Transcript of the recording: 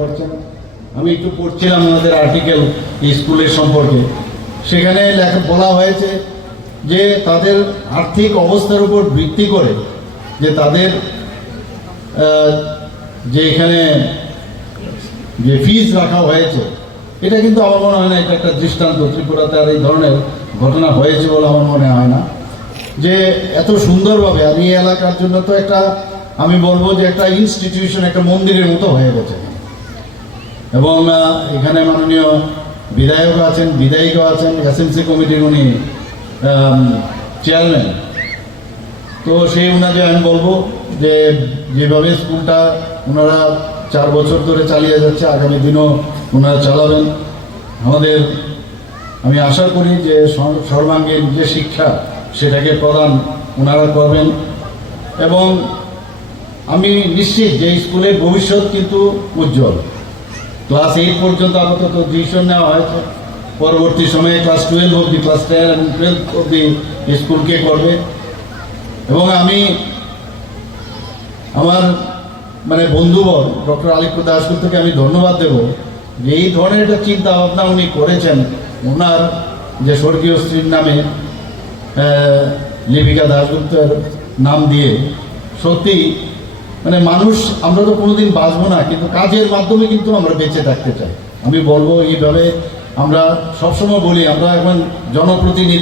করছেন। আমি একটু পড়ছিলাম ওনাদের আর্টিকেল স্কুলের সম্পর্কে। সেখানে লেখা বলা হয়েছে যে তাদের আর্থিক অবস্থার উপর ভিত্তি করে যে তাদের যে এখানে যে ফিজ রাখা হয়েছে, এটা কিন্তু আমার মনে হয় না, এটা একটা দৃষ্টান্ত। ত্রিপুরাতে আর এই ধরনের ঘটনা হয়েছে বলে আমার মনে হয় না। যে এত সুন্দরভাবে আর এই এলাকার জন্য তো একটা, আমি বলব যে একটা ইনস্টিটিউশন একটা মন্দিরের মতো হয়ে গেছে। এবং এখানে মাননীয় বিধায়ক আছেন, বিধায়িকা আছেন এসএমসি কমিটির উনি চেয়ারম্যান তো সেই ওনাকে আমি বলব যে, যেভাবে স্কুলটা ওনারা চার বছর ধরে চালিয়ে যাচ্ছে, আগামী দিনও ওনারা চালাবেন। আমাদের, আমি আশা করি যে সর- সর্বাঙ্গীন যে শিক্ষা, সেটাকে প্রদান ওনারা করবেন। এবং আমি নিশ্চিত যে স্কুলের ভবিষ্যৎ কিন্তু উজ্জ্বল। ক্লাস এইট পর্যন্ত আপাতত টিউশন নেওয়া হয়েছে। পরবর্তী সময়ে ক্লাস টুয়েলভ অবধি ক্লাস টেন এবং টুয়েলভ অবধি স্কুলকে করবে। এবং আমি আমার মানে বন্ধুবর, ডক্টর আলিপুর দাসগুপ্তকে আমি ধন্যবাদ দেব যে এই ধরনের একটা চিন্তা ভাবনা উনি করেছেন। ওনার যে স্বর্গীয় স্ত্রীর নামে লিপিকা দাসগুপ্তের নাম দিয়ে। সত্যি মানে মানুষ, আমরা তো কোনোদিন বাঁচবো না, কিন্তু কাজের মাধ্যমে কিন্তু আমরা বেঁচে থাকতে চাই। আমি বলব এইভাবে আমরা সবসময় বলি, আমরা এখন জনপ্রতিনিধি।